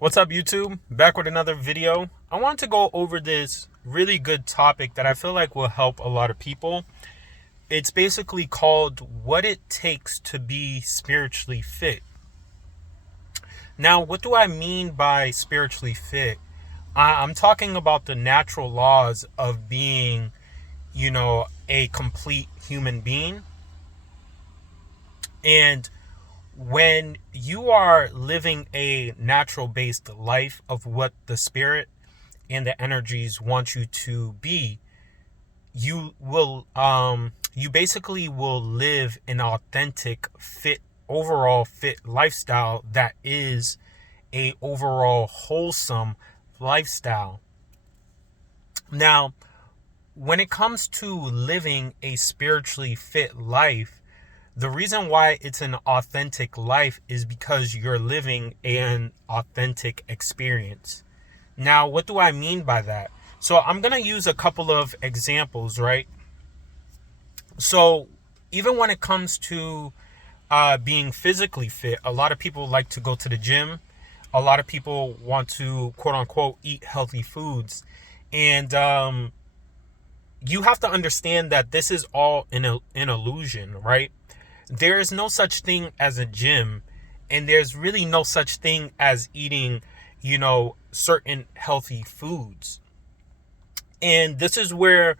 What's up, YouTube? Back with another video. I want to go over this really good topic that I feel like will help a lot of people. It's basically called What It Takes to Be Spiritually Fit. Now, what do I mean by spiritually fit? I'm talking about the natural laws of being, a complete human being. And when you are living a natural based life of what the spirit and the energies want you to be, you basically will live an authentic overall fit lifestyle that is a overall wholesome lifestyle. Now, when it comes to living a spiritually fit life, the reason why it's an authentic life is because you're living an authentic experience. Now, what do I mean by that? So I'm going to use a couple of examples, right? So even when it comes to being physically fit, a lot of people like to go to the gym. A lot of people want to, quote unquote, eat healthy foods. And you have to understand that this is all an illusion, right? There is no such thing as a gym, and there's really no such thing as eating, certain healthy foods. And this is where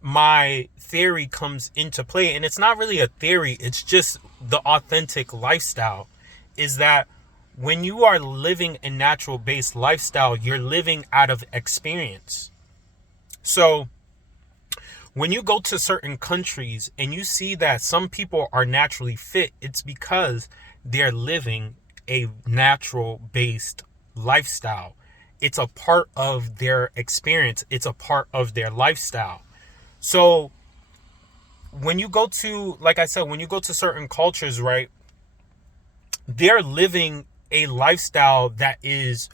my theory comes into play. And it's not really a theory, it's just the authentic lifestyle. Is that when you are living a natural based lifestyle, you're living out of experience. So when you go to certain countries and you see that some people are naturally fit, it's because they're living a natural based lifestyle. It's a part of their experience. It's a part of their lifestyle. So when you go to, like I said, when you go to certain cultures, right, they're living a lifestyle that is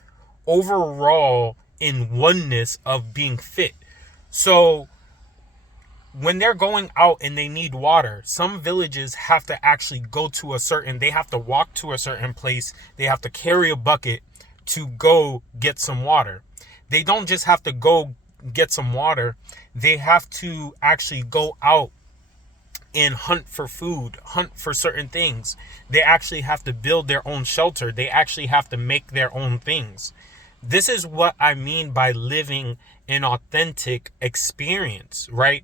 overall in oneness of being fit. So when they're going out and they need water, some villages have to actually they have to walk to a certain place. They have to carry a bucket to go get some water. They don't just have to go get some water. They have to actually go out and hunt for food, hunt for certain things. They actually have to build their own shelter. They actually have to make their own things. This is what I mean by living an authentic experience, right?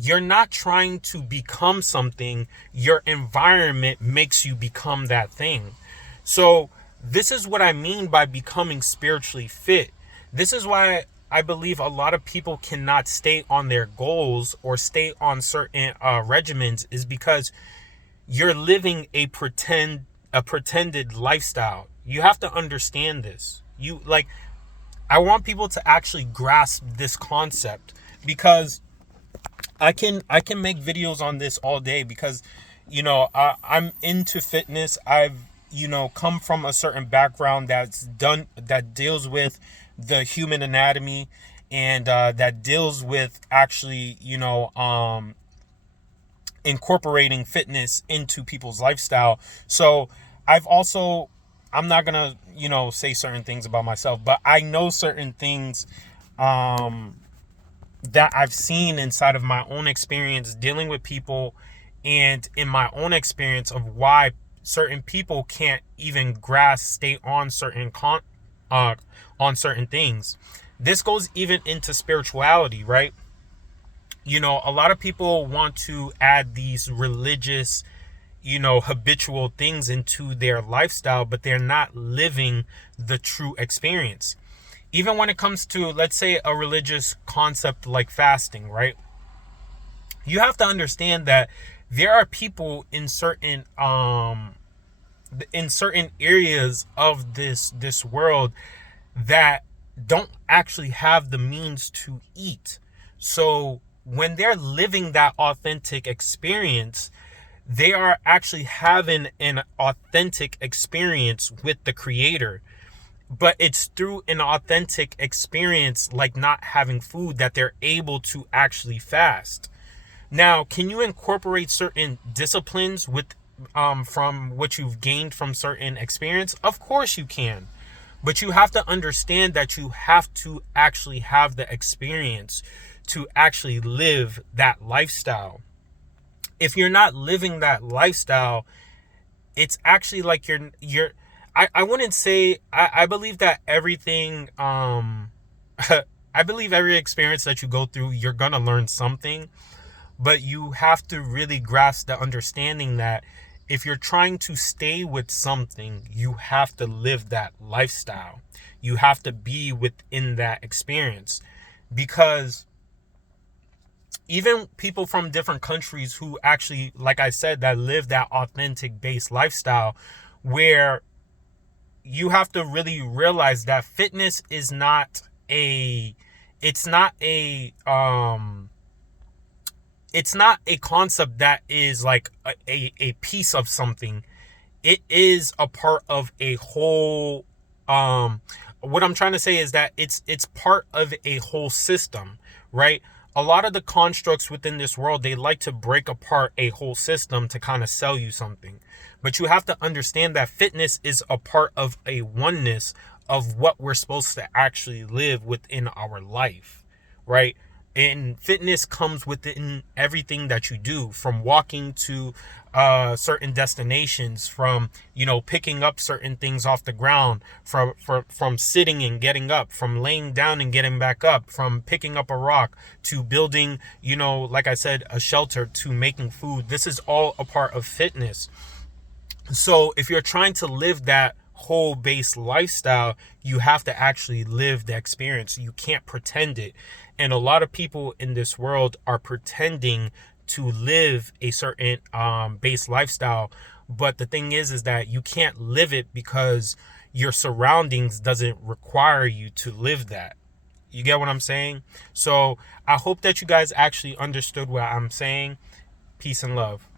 You're not trying to become something. Your environment makes you become that thing. So this is what I mean by becoming spiritually fit. This is why I believe a lot of people cannot stay on their goals or stay on certain regimens, is because you're living a pretended lifestyle. You have to understand this. I want people to actually grasp this concept, because I can make videos on this all day, because I'm into fitness. I've come from a certain background that deals with the human anatomy, and that deals with actually incorporating fitness into people's lifestyle. So I'm not gonna say certain things about myself, but I know certain things that I've seen inside of my own experience dealing with people, and in my own experience of why certain people can't even stay on on certain things. This goes even into spirituality, right? A lot of people want to add these religious, habitual things into their lifestyle, but they're not living the true experience. Even when it comes to, let's say, a religious concept like fasting, right? You have to understand that there are people in certain areas of this world that don't actually have the means to eat. So when they're living that authentic experience, they are actually having an authentic experience with the creator. But it's through an authentic experience, like not having food, that they're able to actually fast. Now, can you incorporate certain disciplines with from what you've gained from certain experience? Of course you can. But you have to understand that you have to actually have the experience to actually live that lifestyle. If you're not living that lifestyle, it's actually like I wouldn't say I believe that everything I believe every experience that you go through, you're gonna learn something, but you have to really grasp the understanding that if you're trying to stay with something, you have to live that lifestyle. You have to be within that experience. Because even people from different countries who actually, like I said, that live that authentic based lifestyle, where you have to really realize that fitness is not a, it's not a, it's not a concept that is like a piece of something. It is a part of a whole, um what I'm trying to say is that it's part of a whole system, right? A lot of the constructs within this world, they like to break apart a whole system to kind of sell you something. But you have to understand that fitness is a part of a oneness of what we're supposed to actually live within our life, right? And fitness comes within everything that you do, from walking to certain destinations, from picking up certain things off the ground, from sitting and getting up, from laying down and getting back up, from picking up a rock to building, like I said, a shelter, to making food. This is all a part of fitness. So if you're trying to live that whole base lifestyle, you have to actually live the experience. You can't pretend it. And a lot of people in this world are pretending to live a certain base lifestyle. But the thing is that you can't live it because your surroundings doesn't require you to live that. You get what I'm saying? So I hope that you guys actually understood what I'm saying. Peace and love.